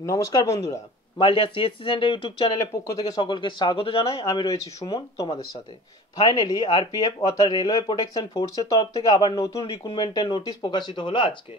নমস্কার বন্ধুরা, মাল্টিয়া CSC centre YouTube চ্যানেলের পক্ষ থেকে সকলকে স্বাগত জানাই। আমি রয়েছি সুমন তোমাদের সাথে। ফাইনালি আরপিএফ অর্থাৎ রেলওয়ে প্রোটেকশন ফোর্সের তরফ থেকে আবার নতুন রিক্রুটমেন্টের নোটিশ প্রকাশিত হলো আজকে।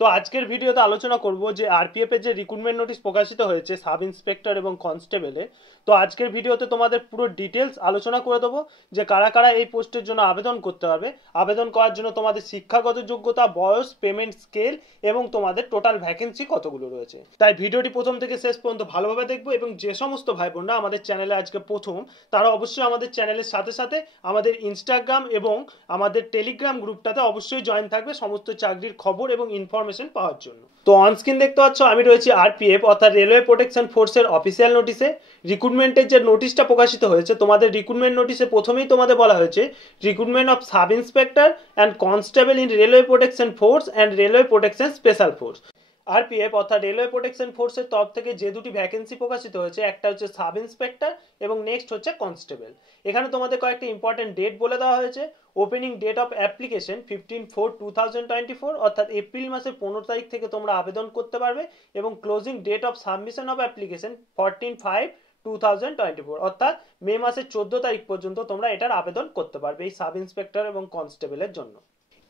তো আজকের ভিডিওতে আলোচনা করব যে আরপিএফ এর যে রিক্রুটমেন্ট নোটিশ প্রকাশিত হয়েছে সাব ইন্সপেক্টর এবং কনস্টেবলে। তো আজকের ভিডিওতে তোমাদের পুরো ডিটেলস আলোচনা করে দেবো যে কারা কারা এই পোস্টের জন্য আবেদন করতে পারবে। আবেদন করার জন্য তোমাদের শিক্ষাগত যোগ্যতা, বয়স, পেমেন্ট স্কেল এবং তোমাদের টোটাল ভ্যাকেন্সি কতগুলো রয়েছে। তাই ভিডিওটি প্রথম থেকে শেষ পর্যন্ত ভালোভাবে দেখবো। এবং যে সমস্ত ভাই বোনরা আমাদের চ্যানেলে আজকে প্রথম, তারা অবশ্যই আমাদের চ্যানেলের সাথে সাথে আমাদের ইনস্টাগ্রাম এবং আমাদের টেলিগ্রাম গ্রুপটাতে অবশ্যই জয়েন থাকবে সমস্ত চাকরির খবর এবং ইনফরমেশন পাওয়ার জন্য। তো অনস্ক্রিন দেখতে পাচ্ছ আমি রয়েছি আরপিএফ অর্থাৎ রেলওয়ে প্রোটেকশন ফোর্সের অফিসিয়াল নোটিশে। রিক্রুটমেন্টের যে নোটিশটা প্রকাশিত হয়েছে, তোমাদের রিক্রুটমেন্ট নোটিশে প্রথমেই তোমাদের বলা হয়েছে recruitment of sub inspector and constable in railway protection force and railway protection special force. RPF অর্থাৎ রেলওয়ে প্রোটেকশন ফোর্সের তরফ থেকে যে দুটি ভ্যাকেন্সি প্রকাশিত হয়েছে, একটা হচ্ছে সাব ইন্সপেক্টর এবং নেক্সট হচ্ছে কনস্টেবল। এখানে তোমাদের কয়েকটি ইম্পর্টেন্ট ডেট বলে দেওয়া হয়েছে। ওপেনিং ডেট অফ অ্যাপ্লিকেশন 15/4/2024 অর্থাৎ এপ্রিল মাসের 15 তারিখ থেকে তোমরা আবেদন করতে পারবে। এবং closing date of submission of application 14/5/2024 অর্থাৎ মে মাসের 14 তারিখ পর্যন্ত তোমরা এটার আবেদন করতে পারবে এই সাব ইন্সপেক্টর এবং কনস্টেবলের জন্য।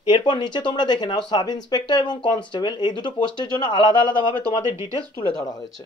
এরপর নিচে তোমরা দেখে নাও সাব ইন্সপেক্টর এবং কনস্টেবল এই দুটো পোস্টের জন্য আলাদা আলাদাভাবে তোমাদের ডিটেলস তুলে ধরা হয়েছে।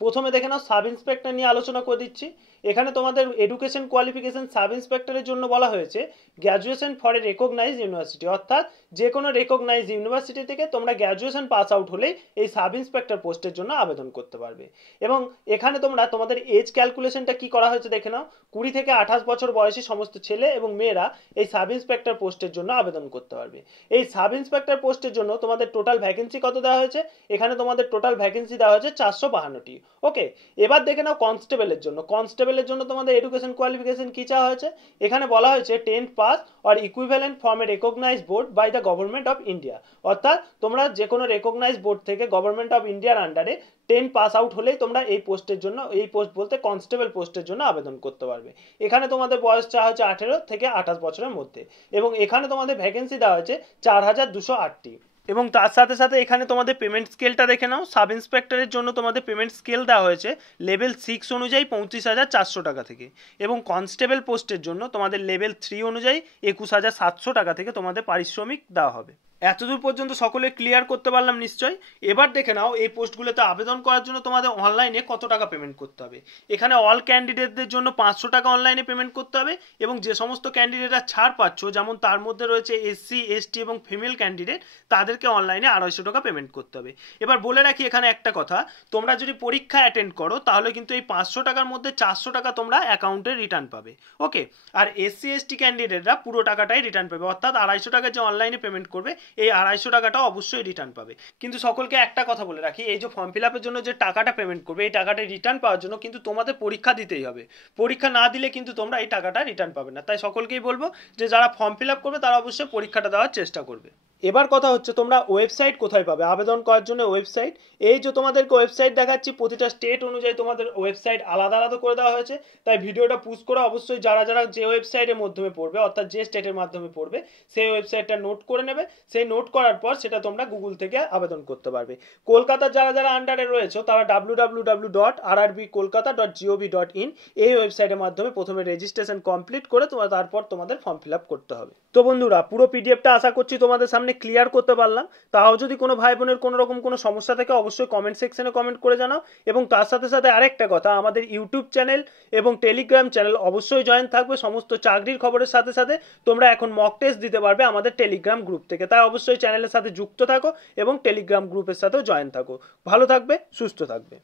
প্রথমে দেখে নাও সাব ইন্সপেক্টর নিয়ে আলোচনা করে দিচ্ছি। এখানে তোমাদের এডুকেশন কোয়ালিফিকেশন সাব ইন্সপেক্টরের জন্য বলা হয়েছে graduation for a recognise university, অর্থাৎ যে কোনো রেকগনাইজ ইউনিভার্সিটি থেকে তোমরা গ্র্যাজুয়েশন পাস আউট হলেই এই সাব ইন্সপেক্টর পোস্টের জন্য আবেদন করতে পারবে। এবং এখানে তোমরা তোমাদের এজ ক্যালকুলেশনটা কি করা হয়েছে দেখে নাও। 20 থেকে 28 বছর বয়সী সমস্ত ছেলে এবং মেয়েরা এই সাব ইন্সপেক্টর পোস্টের জন্য আবেদন করতে পারবে। এই সাব ইন্সপেক্টর পোস্টের জন্য তোমাদের টোটাল ভ্যাকেন্সি কত দেওয়া হয়েছে? এখানে তোমাদের টোটাল ভ্যাকেন্সি দেওয়া হয়েছে 452টি। ওকে, এবার দেখে নাও কনস্টেবলের জন্য। কনস্টেবলের জন্য তোমাদের এডুকেশন কোয়ালিফিকেশন কি চাওয়া হয়েছে? এখানে বলা হয়েছে 10th pass or equivalent from a recognise board by the government of India, অর্থাৎ তোমরা যে কোনো রেকগনাইজ বোর্ড থেকে গভর্নমেন্ট অফ ইন্ডিয়ার আন্ডারে 10 পাস আউট হলেই তোমরা এই পোস্টের জন্য, এই পোস্ট বলতে কনস্টেবল পোস্টের জন্য আবেদন করতে পারবে। এখানে তোমাদের বয়স চাওয়া হচ্ছে 18 থেকে 28 বছরের মধ্যে। এবং এখানে তোমাদের ভ্যাকেন্সি দেওয়া হয়েছে 4208টি। এবং তার সাথে সাথে এখানে তোমাদের পেমেন্ট স্কেলটা দেখে নাও। সাব ইন্সপেক্টরের জন্য তোমাদের পেমেন্ট স্কেল দেওয়া হয়েছে লেভেল 6 অনুযায়ী 35,400 টাকা থেকে। এবং কনস্টেবল পোস্টের জন্য তোমাদের লেভেল 3 অনুযায়ী 21,700 টাকা থেকে তোমাদের পারিশ্রমিক দেওয়া হবে। এতদূর পর্যন্ত সকলে ক্লিয়ার করতে পারলাম নিশ্চয়। এবার দেখে নাও এই পোস্টগুলোতে আবেদন করার জন্য তোমাদের অনলাইনে কত টাকা পেমেন্ট করতে হবে। এখানে অল ক্যান্ডিডেটদের জন্য 500 টাকা অনলাইনে পেমেন্ট করতে হবে। এবং যে সমস্ত ক্যান্ডিডেটরা ছাড় পাচ্ছ, যেমন তার মধ্যে রয়েছে এসসি, এসটি এবং ফিমেল ক্যান্ডিডেট, তাদেরকে অনলাইনে 250 টাকা পেমেন্ট করতে হবে। এবার বলে রাখি এখানে একটা কথা, তোমরা যদি পরীক্ষা অ্যাটেন্ড করো তাহলে কিন্তু এই 500 টাকার মধ্যে 400 টাকা তোমরা অ্যাকাউন্টে রিটার্ন পাবে। ওকে, আর এসসি এসটি ক্যান্ডিডেটরা পুরো টাকাটাই রিটার্ন পাবে, অর্থাৎ 250 টাকা যে অনলাইনে পেমেন্ট করবে এই 250 টাকাটা অবশ্যই রিটার্ন পাবে। কিন্তু সকলকে একটা কথা বলে রাখি, এই যে ফর্ম ফিল আপের জন্য যে টাকাটা পেমেন্ট করবে, এই টাকাটা রিটার্ন পাওয়ার জন্য কিন্তু তোমাদের পরীক্ষা দিতেই হবে। পরীক্ষা না দিলে কিন্তু তোমরা এই টাকাটা রিটার্ন পাবে না। তাই সকলকেই বলবো যে যারা ফর্ম ফিল আপ করবে তারা অবশ্যই পরীক্ষাটা দেওয়ার চেষ্টা করবে। এবার কথা হচ্ছে তোমরা ওয়েবসাইট কোথায় পাবে আবেদন করার জন্য। ওয়েবসাইট, এই যে তোমাদেরকে ওয়েবসাইট দেখাচ্ছি, প্রতিটা স্টেট অনুযায়ী তোমাদের ওয়েবসাইট আলাদা আলাদা করে দেওয়া হয়েছে। তাই ভিডিওটা পুশ করে অবশ্যই যারা যারা যে ওয়েবসাইটের মাধ্যমে পড়বে, অর্থাৎ যে স্টেটের মাধ্যমে পড়বে, সেই ওয়েবসাইটটা নোট করে নেবে। সেই নোট করার পর সেটা তোমরা গুগল থেকে আবেদন করতে পারবে। কলকাতার যারা যারা আন্ডারে রয়েছে তারা www.rrbkolkata.gov.in এই ওয়েবসাইটের মাধ্যমে প্রথমে রেজিস্ট্রেশন কমপ্লিট করে তারপর তোমাদের ফর্ম ফিল আপ করতে হবে। তো বন্ধুরা, পুরো পিডিএফটা আশা করছি তোমাদের সামনে ক্লিয়ার করতে পারলাম। তাও যদি কোনো ভাই বোনের কোনো রকম কোনো সমস্যা থাকে অবশ্যই কমেন্ট সেকশনে কমেন্ট করে জানাও। এবং তার সাথে সাথে আরেকটা কথা, আমাদের ইউটিউব চ্যানেল এবং টেলিগ্রাম চ্যানেল অবশ্যই জয়েন থাকবে। সমস্ত চাকরির খবরের সাথে সাথে তোমরা এখন মক টেস্ট দিতে পারবে আমাদের টেলিগ্রাম গ্রুপ থেকে। তাই অবশ্যই চ্যানেলের সাথে যুক্ত থাকো এবং টেলিগ্রাম গ্রুপের সাথেও জয়েন থাকো। ভালো থাকবে, সুস্থ থাকবে।